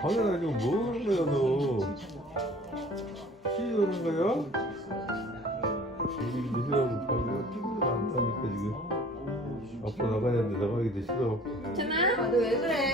방에 다니고 뭐 하는 거야 너? 쉬는 거야? 이게 싫어하고 방에 뛰지도 않다니까 지금. 앞으로 나가야 되는데 나가기도 싫어. 괜찮아? 너 왜 그래?